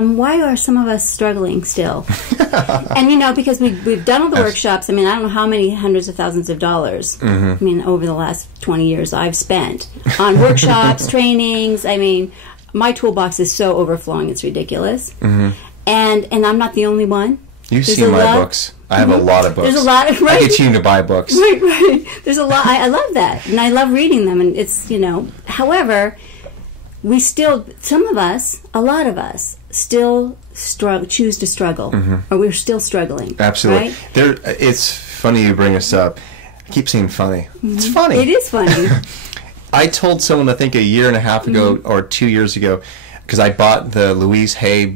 why are some of us struggling still? And, you know, because we've done all the workshops. I mean, I don't know how many hundreds of thousands of dollars, I mean, over the last 20 years I've spent on workshops, trainings. I mean, my toolbox is so overflowing, it's ridiculous. And I'm not the only one. You've seen my books. I have a lot of books. There's a lot, right? I get you to buy books. Right. There's a lot. I love that, and I love reading them. And it's, you know, however, we still, some of us, a lot of us, still choose to struggle, or we're still struggling. Absolutely. Right? It's funny you bring us up. I keep saying funny. It's funny. It is funny. I told someone, I think a year and a half ago or 2 years ago, because I bought the Louise Hay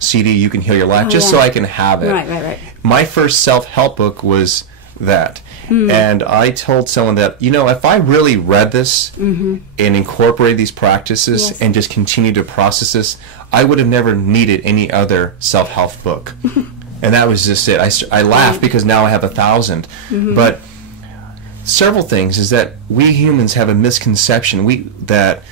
CD, You Can Heal Your Life, just so I can have it. Right. My first self-help book was that. And I told someone that, you know, if I really read this and incorporated these practices and just continued to process this, I would have never needed any other self-help book. And that was just it. I laugh because now I have 1,000. But several things is that we humans have a misconception that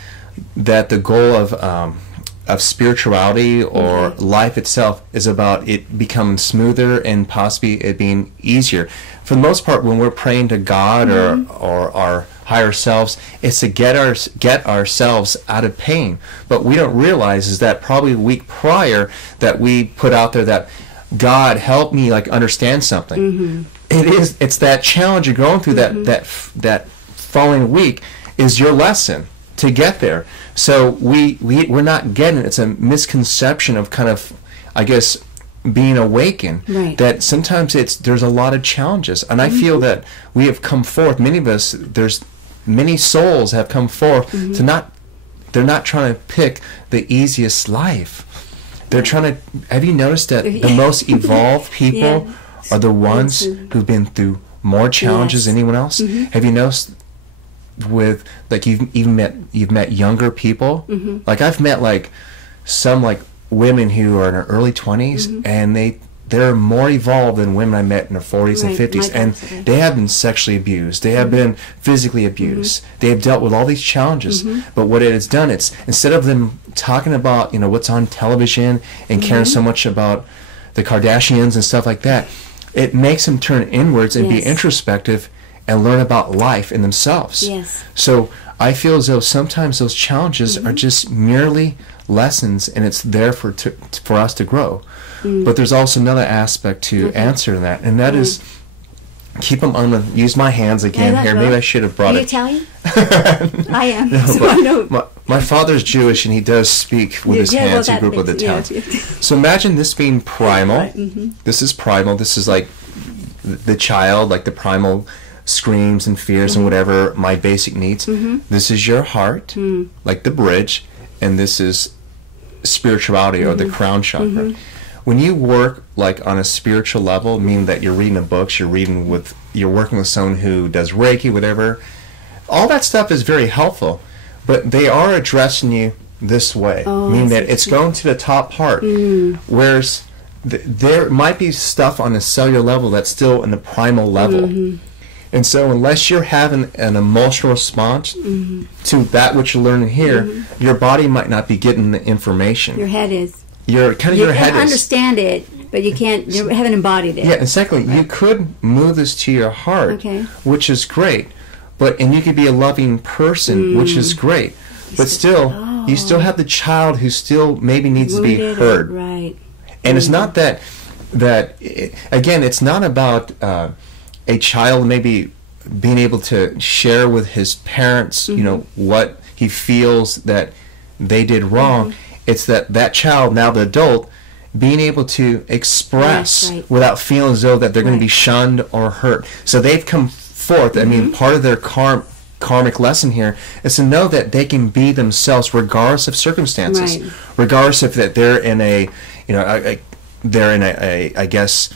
the goal of spirituality or life itself is about it becoming smoother and possibly it being easier. For the most part, when we're praying to God or our higher selves, it's to get ourselves out of pain. But we don't realize is that probably a week prior that we put out there that God help me like understand something. It's that challenge you're going through that following week is your lesson to get there. So we're not getting it. It's a misconception of kind of, I guess, being awakened. That sometimes there's a lot of challenges, and I feel that we have come forth. Many of us, there's many souls have come forth to they're not trying to pick the easiest life. They're trying to. Have you noticed that the most evolved people are the ones who've been through more challenges than anyone else? Have you noticed? With like you've met younger people, like I've met like some like women who are in their early 20s and they're more evolved than women I met in their 40s and 50s, and they have been sexually abused, they have been physically abused, they have dealt with all these challenges. But what it has done, it's instead of them talking about, you know, what's on television and caring so much about the Kardashians and stuff like that, it makes them turn inwards and be introspective and learn about life in themselves. So I feel as though sometimes those challenges are just merely lessons, and it's there for us to grow. But there's also another aspect to answer that, and that is keep them. I'm going to use my hands again here. Maybe I should have brought it. Are you Italian? I am. No, so I know. My father's Jewish, and he does speak with his hands. He grew up with Italian. So imagine this being primal. This is primal. This is like the child, like the primal screams and fears and whatever my basic needs. This is your heart, like the bridge, and this is spirituality or the crown chakra. When you work like on a spiritual level, meaning that you're reading the books, you're working with someone who does Reiki, whatever, all that stuff is very helpful, but they are addressing you this way, meaning that it's going to the top part, whereas there might be stuff on the cellular level that's still in the primal level. And so unless you're having an emotional response to that which you're learning here, your body might not be getting the information. Your head is. Your head is. You understand it, but you can't. You haven't embodied it. Yeah, and secondly, you could move this to your heart, which is great. And you could be a loving person, which is great. But still, you still have the child who still maybe needs to be heard. And it's not that again, it's not about a child maybe being able to share with his parents, you know, what he feels that they did wrong. It's that child, now the adult, being able to express without feeling as though that they're going to be shunned or hurt. So they've come forth. I mean, part of their karmic lesson here is to know that they can be themselves regardless of circumstances, regardless if that they're in a, you know, they're in a I guess,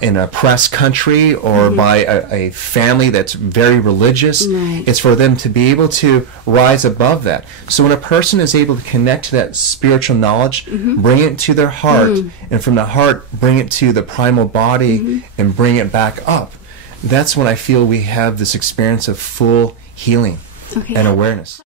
in a oppressed country or by a family that's very religious. It's for them to be able to rise above that. So when a person is able to connect to that spiritual knowledge, bring it to their heart, and from the heart bring it to the primal body and bring it back up, that's when I feel we have this experience of full healing and awareness.